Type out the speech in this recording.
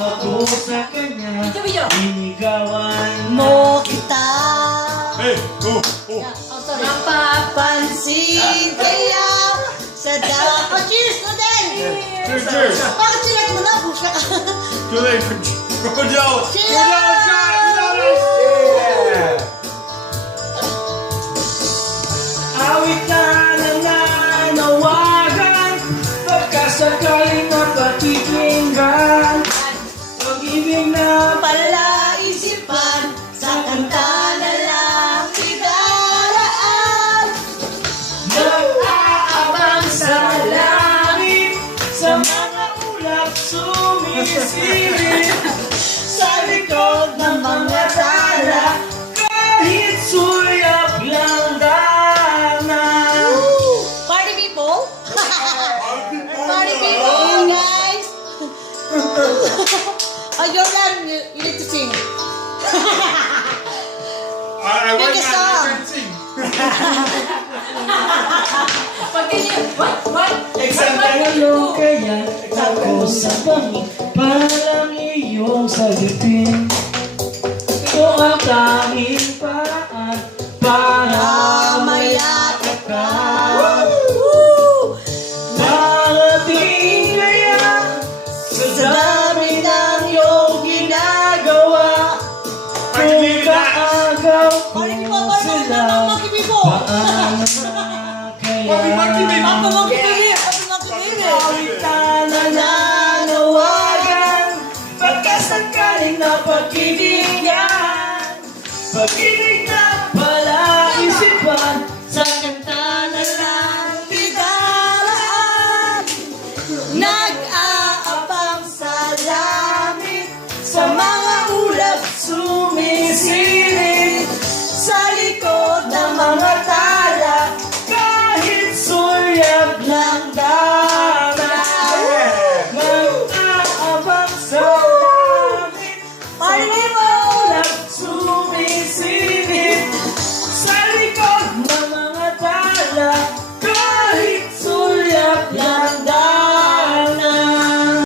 Ako sa kanya, inigawan Mo kita. Hey, oh. Sorry. Mapapansin kaya sa dapat. Cheers na din! Cheers. Bakit sila mo na? Busya ka. Too late. Go down. Cheers! Awit na nananawagan, pagkasakaling napakikinggan. Pag-ibig na Palaisipan sa kanta na lang tigalaan. nag-aabang sa langit, sa mga ulap sumisilip, sa likod ng mga tala, kahit suyap lang dana. Party people? Party people, guys! Oh, Jordan, you need to sing. I Make a song. Nagsatanong kaya ako sa bangin, parang iyong sagutin. Ito ang tanging paraan para mayakap ka. Marating kaya sa dami ng iyong ginagawa, kung kaagaw ko Party people, party sila, monkey people! paano na kaya? Monkey people! Awit na nananawagan, pagkasakaling napakibigyan, pag-ibig na palaisipan, sa kanta na lang Tigalaan, nag-aabang sa langit, sa